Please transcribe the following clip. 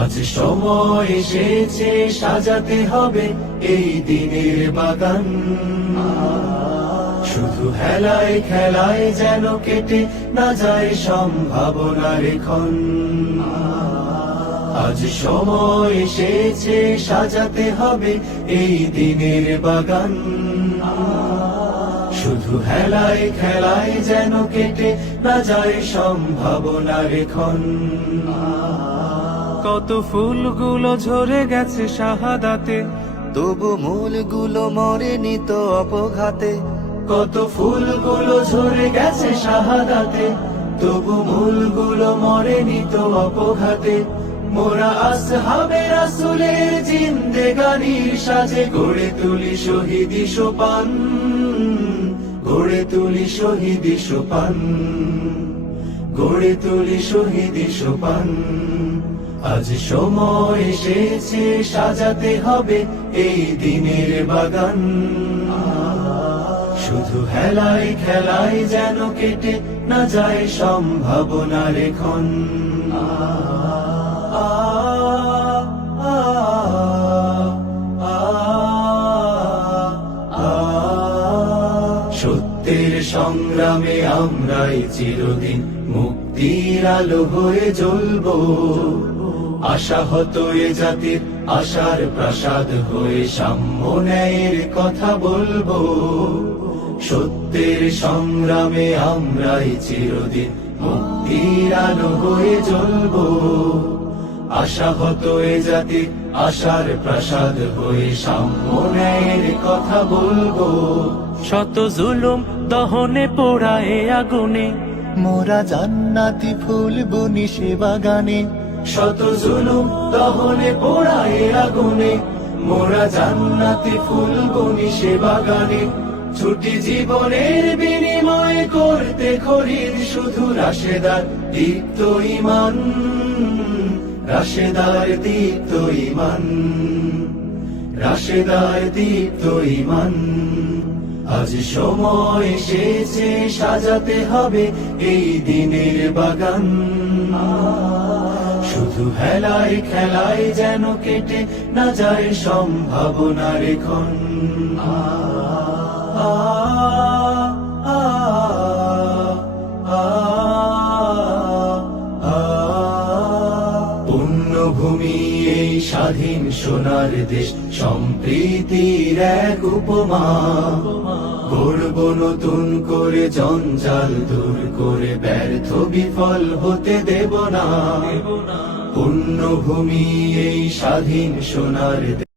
আজ সময় এসেছে সাজাতে হবে এই দিনের বাগান। শুধু হেলায় খেলায় যেন কেটে না যায় সম্ভাবনার ক্ষণ। আজ সময় এসেছে সাজাতে হবে এই দিনের বাগান। শুধু হেলায় খেলায় যেন কেটে না যায় সম্ভাবনার ক্ষণ। কত ফুলগুলো ঝরে গেছে শাহাদাতে, তবু মূলগুলো মরেনি তো অপঘাতে। কত ফুলগুলো ঝরে গেছে শাহাদাতে, তবু মূলগুলো মরেনি তো অপঘাতে। মোরা আসহাবে রাসূলের জিন্দেগানির সাজে গড়ে তুলি শহীদি সোপান, গড়ে তুলি শহীদি সোপান, গড়ে তুলি শহীদি সোপান। আজ সময় এসেছে সাজাতে হবে এই দিনের বাগান। শুধু হেলায় খেলায় যেন কেটে না যায় সম্ভাবনার ক্ষণ। সত্যের সংগ্রামে আমরাই চিরদিন মুক্তির আলো হয়ে জ্বলবো। আশাহত এ জাতির আশার প্রাসাদ হয়ে সাম্য ন্যায়ের কথা বলবো। সত্যের সংগ্রামে আমরাই চিরদিন মুক্তির আলো হয়ে জ্বলবো। আশাহত এ জাতির আশার প্রাসাদ হয়ে সাম্য ন্যায়ের কথা বলবো। শত জুলুম দহনে পোড়ায় আগুনে, মোরা জান্নাতি ফুল বুনি সে বাগানে। শত জুলুম দহনে পোড়ায় আগুনে, মোরা জান্নাতি ফুল বুনি সে বাগানে। ছুটি জীবনের বিনিময় করতে খরিদ শুধু রাশেদার দীপ্ত ঈমান, রাশেদার দীপ্ত ঈমান, রাশেদার দীপ্ত ঈমান। আজ সময় এসেছে সাজাতে হবে এই দিনের বাগান। শুধু হেলায় খেলায় যেন কেটে না যায় সম্ভাবনার ক্ষণ। পুণ্যভূমি এই স্বাধীন সোনার দেশ, সম্প্রীতির এক উপমা। গড়ব নতুন করে জঞ্জাল দূর করে, ব্যর্থ বিফল হতে দেব না। পুণ্যভূমি এই স্বাধীন সোনার দেশ।